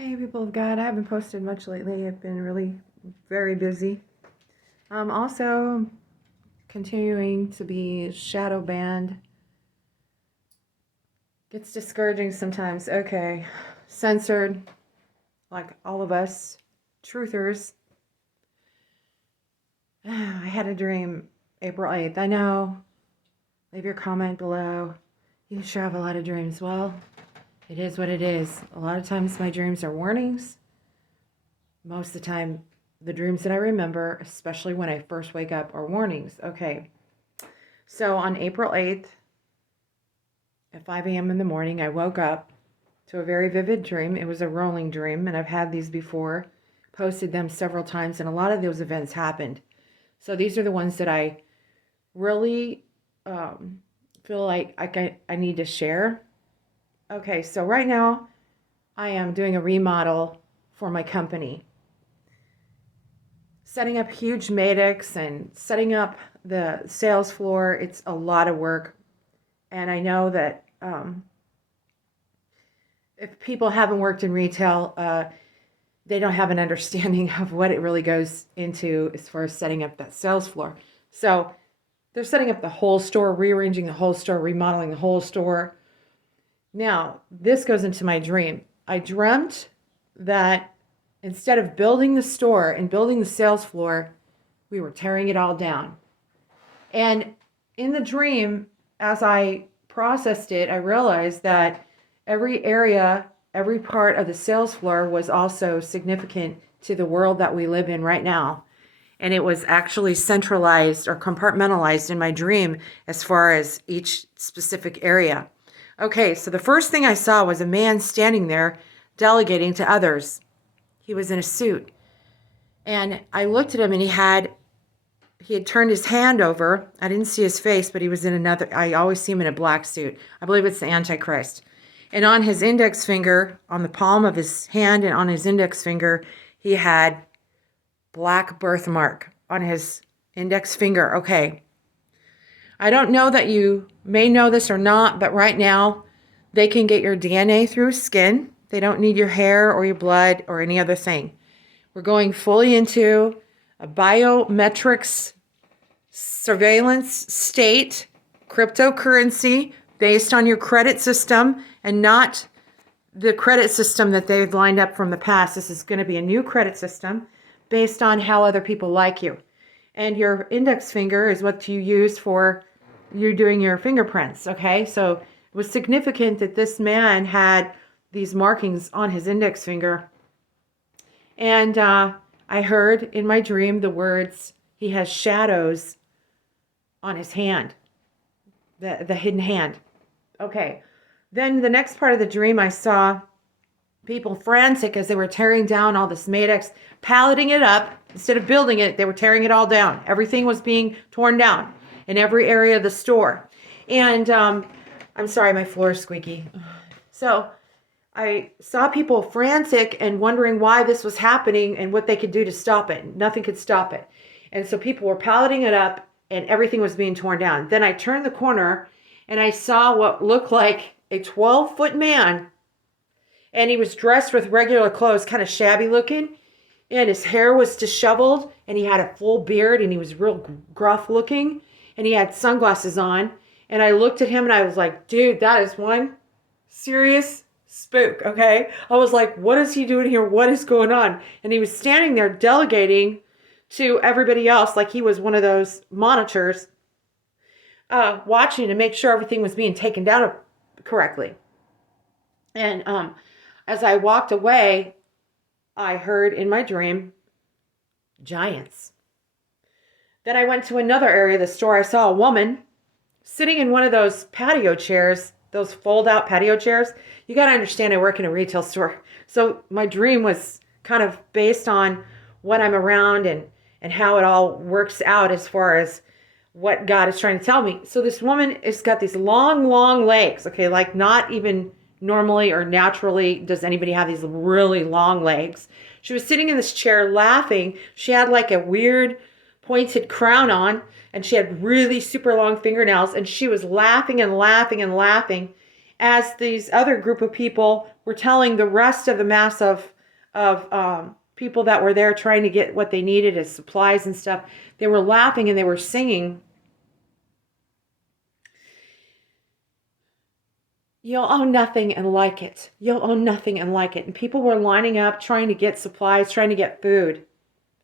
Hey, people of God, I haven't posted much lately. I've been really very busy. Also continuing to be shadow banned. Gets discouraging sometimes. Okay, censored, like all of us, truthers. I had a dream April 8th. I know. Leave your comment below. You sure have a lot of dreams. Well, it is what it is. A lot of times my dreams are warnings. Most of the time, the dreams that I remember, especially when I first wake up, are warnings. Okay. So on April 8th, at 5 a.m. in the morning, I woke up to a very vivid dream. It was a rolling dream, and I've had these before, posted them several times, and a lot of those events happened. So these are the ones that I really feel like I need to share. Okay, so right now, I am doing a remodel for my company. Setting up huge Maddox and setting up the sales floor, it's a lot of work. And I know that if people haven't worked in retail, they don't have an understanding of what it really goes into as far as setting up that sales floor. So they're setting up the whole store, rearranging the whole store, remodeling the whole store. Now, this goes into my dream. I dreamt that instead of building the store and building the sales floor, we were tearing it all down. And in the dream, as I processed it, I realized that every area, every part of the sales floor was also significant to the world that we live in right now. And it was actually centralized or compartmentalized in my dream as far as each specific area. Okay, so the first thing I saw was a man standing there delegating to others. He was in a suit. And I looked at him and he had turned his hand over. I didn't see his face, but he was in another, I always see him in a black suit. I believe it's the Antichrist. And on his index finger, on the palm of his hand and on his index finger, he had black birthmark on his index finger. Okay. I don't know that you may know this or not, but right now they can get your DNA through skin. They don't need your hair or your blood or any other thing. We're going fully into a biometrics surveillance state, cryptocurrency based on your credit system and not the credit system that they've lined up from the past. This is going to be a new credit system based on how other people like you. And your index finger is what you use for you doing your fingerprints, okay? So it was significant that this man had these markings on his index finger. And I heard in my dream the words, he has shadows on his hand, the hidden hand. Okay. Then the next part of the dream, I saw people frantic as they were tearing down all this Maddox, palleting it up. Instead of building it, they were tearing it all down. Everything was being torn down in every area of the store. And I'm sorry, my floor is squeaky. So I saw people frantic and wondering why this was happening and what they could do to stop it. Nothing could stop it. And so people were palleting it up and everything was being torn down. Then I turned the corner and I saw what looked like a 12-foot man. And he was dressed with regular clothes, kind of shabby looking. And his hair was disheveled and he had a full beard and he was real gruff looking. And he had sunglasses on. And I looked at him and I was like, dude, that is one serious spook, okay? I was like, what is he doing here? What is going on? And he was standing there delegating to everybody else like he was one of those monitors watching to make sure everything was being taken down correctly. And as I walked away, I heard in my dream, giants. Then I went to another area of the store. I saw a woman sitting in one of those patio chairs, those fold-out patio chairs. You got to understand, I work in a retail store. So my dream was kind of based on what I'm around and how it all works out as far as what God is trying to tell me. So this woman has got these long, long legs, okay, like not even normally or naturally does anybody have these really long legs. She was sitting in this chair laughing. She had like a weird pointed crown on and she had really super long fingernails and she was laughing and laughing and laughing as these other group of people were telling the rest of the mass of people that were there trying to get what they needed as supplies and stuff, they were laughing and they were singing, "You'll own nothing and like it. You'll own nothing and like it." And people were lining up, trying to get supplies, trying to get food.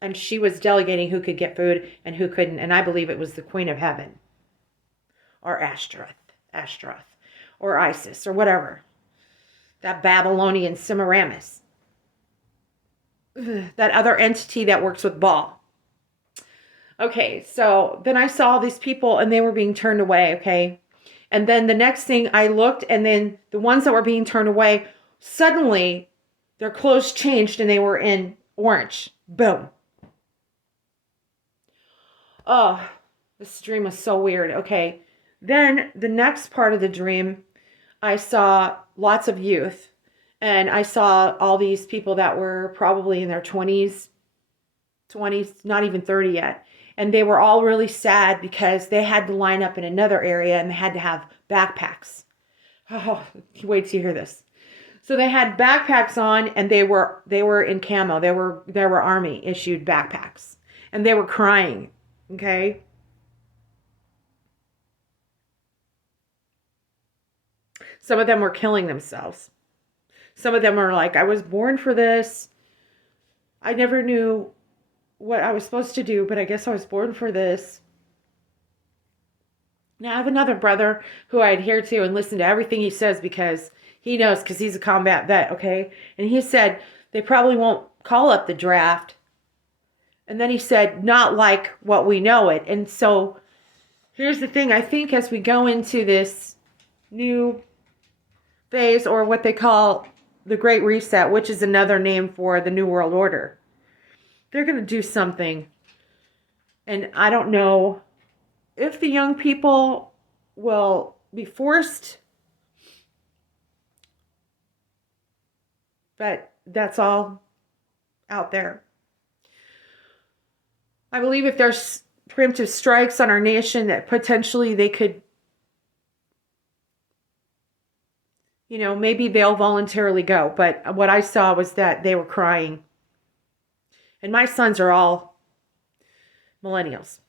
And she was delegating who could get food and who couldn't. And I believe it was the Queen of Heaven. Or Ashtaroth. Or Isis, or whatever. That Babylonian Semiramis. That other entity that works with Baal. Okay, so then I saw these people and they were being turned away, okay? And then the next thing I looked, and then the ones that were being turned away, suddenly their clothes changed and they were in orange. Boom. Oh, this dream was so weird. Okay. Then the next part of the dream, I saw lots of youth. And I saw all these people that were probably in their 20s, not even 30 yet. And they were all really sad because they had to line up in another area and they had to have backpacks. Oh, wait till you hear this. So they had backpacks on and they were in camo. They were army issued backpacks. And they were crying. Okay? Some of them were killing themselves. Some of them were like, "I was born for this. I never knew what I was supposed to do, but I guess I was born for this." Now, I have another brother who I adhere to and listen to everything he says because he knows, because he's a combat vet, okay? And he said they probably won't call up the draft. And then he said, not like what we know it. And so here's the thing. I think as we go into this new phase, or what they call the Great Reset, which is another name for the New World Order, they're going to do something. And I don't know if the young people will be forced, but that's all out there. I believe if there's preemptive strikes on our nation, that potentially they could, maybe they'll voluntarily go. But what I saw was that they were crying. And my sons are all millennials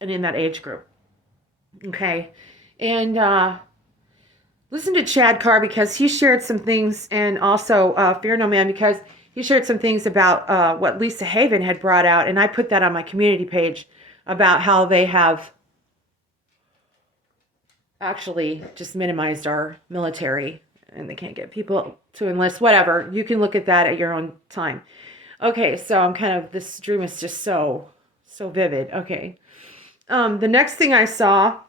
and in that age group. Okay. And listen to Chad Carr, because he shared some things, and also Fear No Man, because he shared some things about what Lisa Haven had brought out. And I put that on my community page about how they have actually just minimized our military and they can't get people to enlist, whatever. You can look at that at your own time. Okay, so this dream is just so vivid. Okay. The next thing I saw,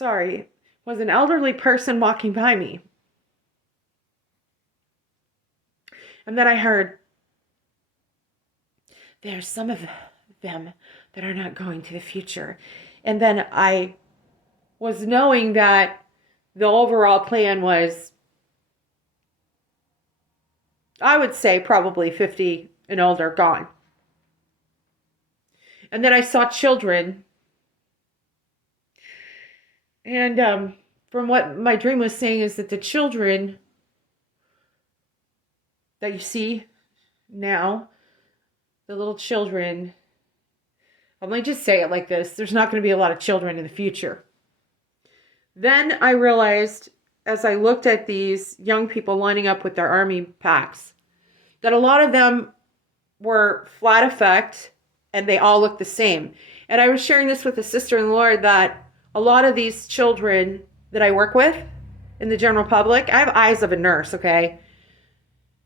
was an elderly person walking by me. And then I heard, "There's some of them that are not going to the future." And then I was knowing that the overall plan was, I would say, probably 50 and older gone. And then I saw children. And from what my dream was saying is that the children that you see now, the little children, let me just say it like this: there's not going to be a lot of children in the future. Then I realized, as I looked at these young people lining up with their army packs, that a lot of them were flat effect and they all looked the same. And I was sharing this with a sister in the Lord, that a lot of these children that I work with in the general public, I have eyes of a nurse, okay?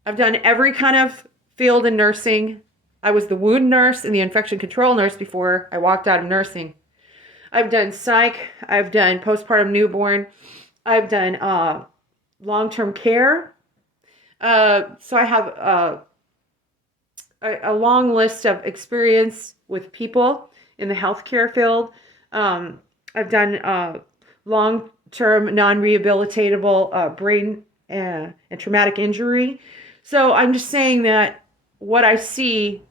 I've done every kind of field in nursing. I was the wound nurse and the infection control nurse before I walked out of nursing. I've done psych. I've done postpartum newborn. I've done long-term care. So I have a long list of experience with people in the healthcare field. I've done long-term non-rehabilitatable brain and traumatic injury. So I'm just saying that what I see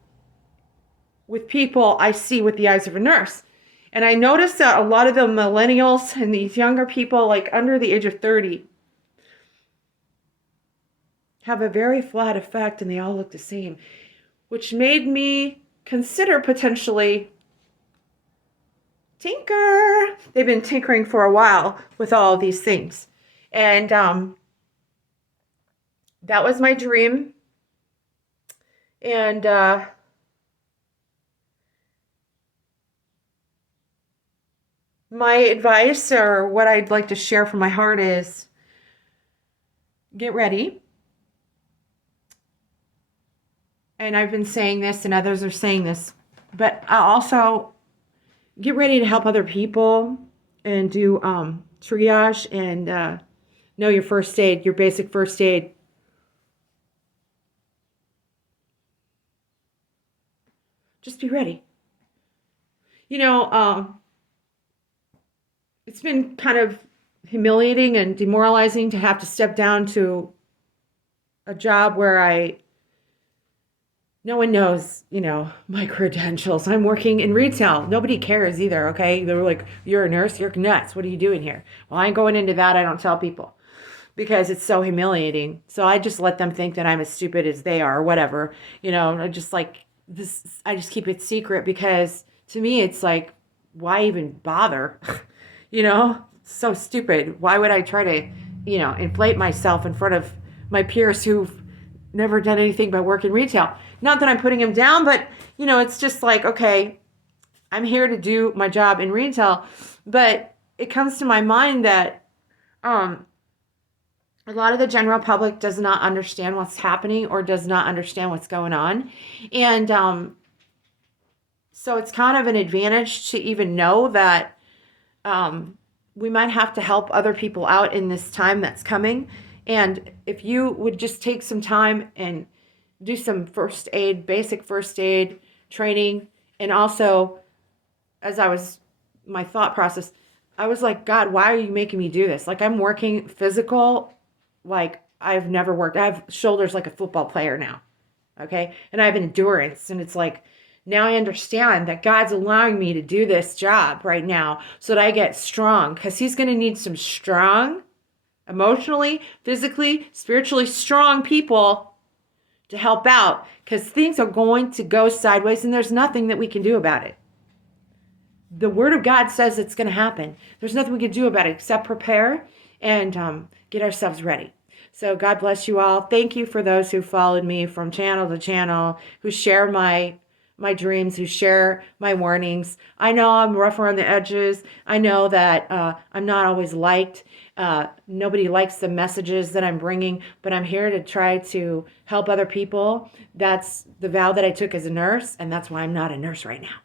with people, I see with the eyes of a nurse. And I noticed that a lot of the millennials and these younger people, like under the age of 30, have a very flat effect and they all look the same, which made me consider potentially tinker. They've been tinkering for a while with all these things. And that was my dream. And my advice, or what I'd like to share from my heart, is get ready. And I've been saying this and others are saying this, but I also get ready to help other people and do triage and know your first aid, your basic first aid. Just be ready. You know, it's been kind of humiliating and demoralizing to have to step down to a job where no one knows, my credentials. I'm working in retail. Nobody cares either, okay? They were like, you're a nurse? You're nuts. What are you doing here? Well, I ain't going into that. I don't tell people because it's so humiliating. So I just let them think that I'm as stupid as they are or whatever. I just like this. I just keep it secret because to me, it's like, why even bother? So stupid. Why would I try to, inflate myself in front of my peers who've never done anything but work in retail? Not that I'm putting them down, but, it's just like, okay, I'm here to do my job in retail. But it comes to my mind that a lot of the general public does not understand what's happening or does not understand what's going on. And so it's kind of an advantage to even know that we might have to help other people out in this time that's coming. And if you would just take some time and do some first aid, basic first aid training. And also, my thought process, I was like, God, why are you making me do this? Like, I'm working physical, like I've never worked. I have shoulders like a football player now. Okay. And I have endurance. And it's like, now I understand that God's allowing me to do this job right now so that I get strong, because he's going to need some strong, emotionally, physically, spiritually strong people to help out, because things are going to go sideways and there's nothing that we can do about it. The Word of God says it's going to happen. There's nothing we can do about it except prepare and get ourselves ready. So God bless you all. Thank you for those who followed me from channel to channel, who share my dreams, who share my warnings. I know I'm rough around the edges. I know that I'm not always liked. Nobody likes the messages that I'm bringing, but I'm here to try to help other people. That's the vow that I took as a nurse, and that's why I'm not a nurse right now.